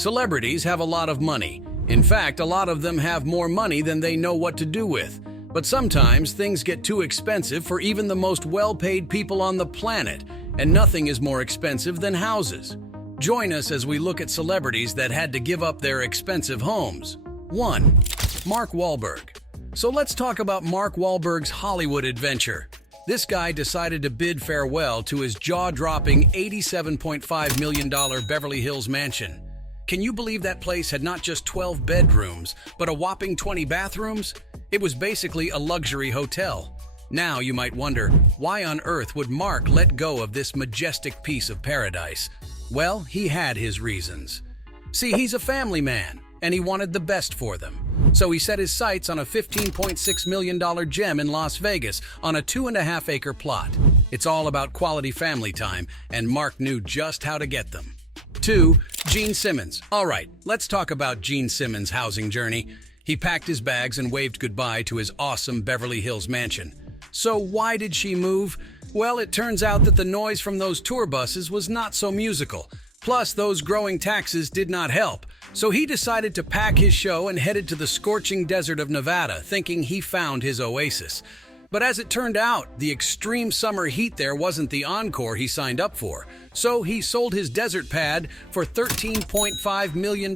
Celebrities have a lot of money. In fact, a lot of them have more money than they know what to do with. But sometimes things get too expensive for even the most well-paid people on the planet, and nothing is more expensive than houses. Join us as we look at celebrities that had to give up their expensive homes. 1. Mark Wahlberg. So let's talk about Mark Wahlberg's Hollywood adventure. This guy decided to bid farewell to his jaw-dropping $87.5 million Beverly Hills mansion. Can you believe that place had not just 12 bedrooms, but a whopping 20 bathrooms? It was basically a luxury hotel. Now you might wonder, why on earth would Mark let go of this majestic piece of paradise? Well, he had his reasons. See, he's a family man, and he wanted the best for them. So he set his sights on a $15.6 million gem in Las Vegas on a 2.5-acre plot. It's all about quality family time, and Mark knew just how to get them. 2. Gene Simmons. All right, let's talk about Gene Simmons' housing journey. He packed his bags and waved goodbye to his awesome Beverly Hills mansion. So why did she move? Well, it turns out that the noise from those tour buses was not so musical. Plus, those growing taxes did not help. So he decided to pack his show and headed to the scorching desert of Nevada, thinking he found his oasis. But as it turned out, the extreme summer heat there wasn't the encore he signed up for. So he sold his desert pad for $13.5 million.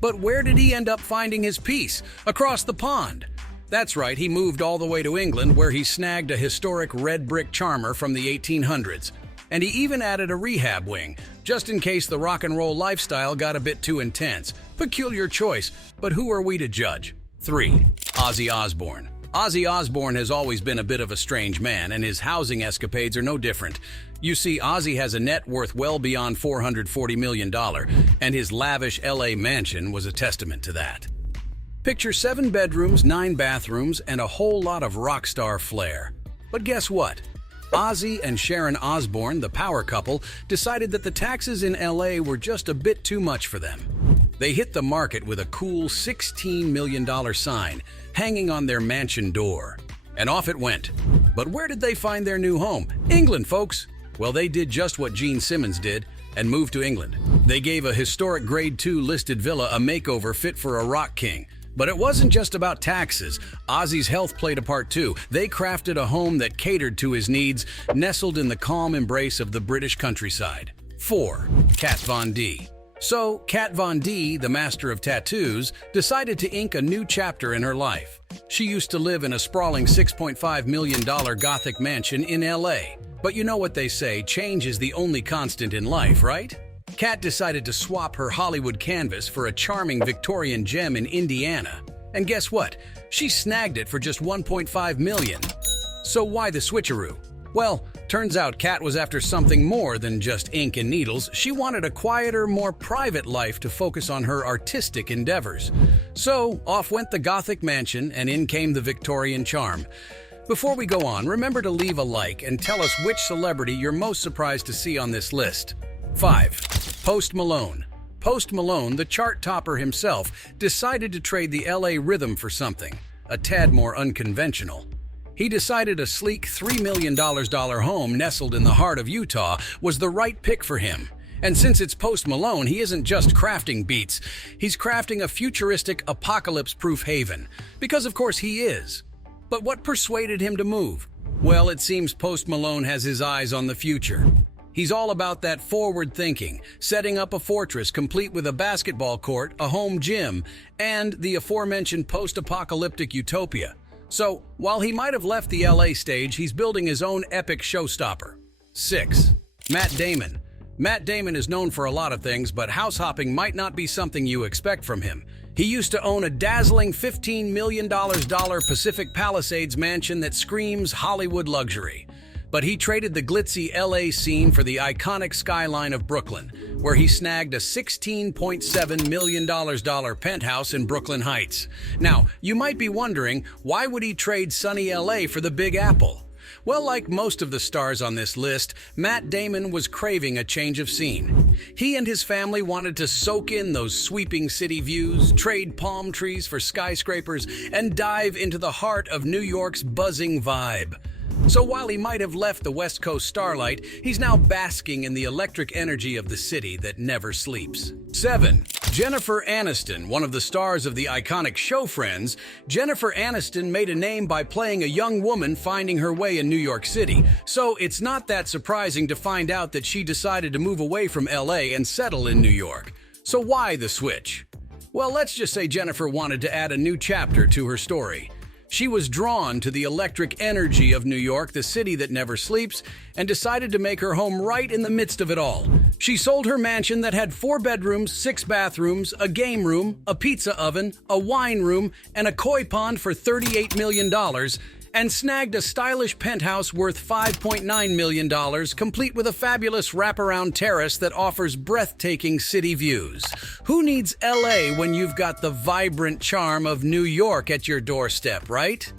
But where did he end up finding his peace? Across the pond. That's right, he moved all the way to England, where he snagged a historic red brick charmer from the 1800s. And he even added a rehab wing, just in case the rock and roll lifestyle got a bit too intense. Peculiar choice, but who are we to judge? 3. Ozzy Osbourne. Ozzy Osbourne has always been a bit of a strange man, and his housing escapades are no different. You see, Ozzy has a net worth well beyond $440 million, and his lavish LA mansion was a testament to that. Picture 7 bedrooms, 9 bathrooms, and a whole lot of rock star flair. But guess what? Ozzy and Sharon Osbourne, the power couple, decided that the taxes in LA were just a bit too much for them. They hit the market with a cool $16 million sign hanging on their mansion door. And off it went. But where did they find their new home? England, folks. Well, they did just what Gene Simmons did and moved to England. They gave a historic Grade 2 listed villa a makeover fit for a rock king. But it wasn't just about taxes. Ozzy's health played a part too. They crafted a home that catered to his needs, nestled in the calm embrace of the British countryside. 4. Kat Von D. So, Kat Von D, the master of tattoos, decided to ink a new chapter in her life. She used to live in a sprawling $6.5 million Gothic mansion in LA. But you know what they say, change is the only constant in life, right? Kat decided to swap her Hollywood canvas for a charming Victorian gem in Indiana. And guess what? She snagged it for just $1.5 million. So why the switcheroo? Well, turns out Kat was after something more than just ink and needles. She wanted a quieter, more private life to focus on her artistic endeavors. So off went the Gothic mansion, and in came the Victorian charm. Before we go on, remember to leave a like and tell us which celebrity you're most surprised to see on this list. 5. Post Malone. Post Malone, the chart topper himself, decided to trade the LA rhythm for something a tad more unconventional. He decided a sleek $3 million home nestled in the heart of Utah was the right pick for him. And since it's Post Malone, he isn't just crafting beats, he's crafting a futuristic, apocalypse-proof haven. Because of course he is. But what persuaded him to move? Well, it seems Post Malone has his eyes on the future. He's all about that forward thinking, setting up a fortress complete with a basketball court, a home gym, and the aforementioned post-apocalyptic utopia. So, while he might have left the LA stage, he's building his own epic showstopper. 6. Matt Damon. Matt Damon is known for a lot of things, but house hopping might not be something you expect from him. He used to own a dazzling $15 million Pacific Palisades mansion that screams Hollywood luxury. But he traded the glitzy LA scene for the iconic skyline of Brooklyn, where he snagged a $16.7 million penthouse in Brooklyn Heights. Now, you might be wondering, why would he trade sunny LA for the Big Apple? Well, like most of the stars on this list, Matt Damon was craving a change of scene. He and his family wanted to soak in those sweeping city views, trade palm trees for skyscrapers, and dive into the heart of New York's buzzing vibe. So while he might have left the West Coast starlight, he's now basking in the electric energy of the city that never sleeps. 7. Jennifer Aniston, one of the stars of the iconic show Friends. Jennifer Aniston made a name by playing a young woman finding her way in New York City, so it's not that surprising to find out that she decided to move away from LA and settle in New York. So why the switch? Well, let's just say Jennifer wanted to add a new chapter to her story. She was drawn to the electric energy of New York, the city that never sleeps, and decided to make her home right in the midst of it all. She sold her mansion that had 4 bedrooms, 6 bathrooms, a game room, a pizza oven, a wine room, and a koi pond for $38 million, and snagged a stylish penthouse worth $5.9 million, complete with a fabulous wraparound terrace that offers breathtaking city views. Who needs LA when you've got the vibrant charm of New York at your doorstep, right?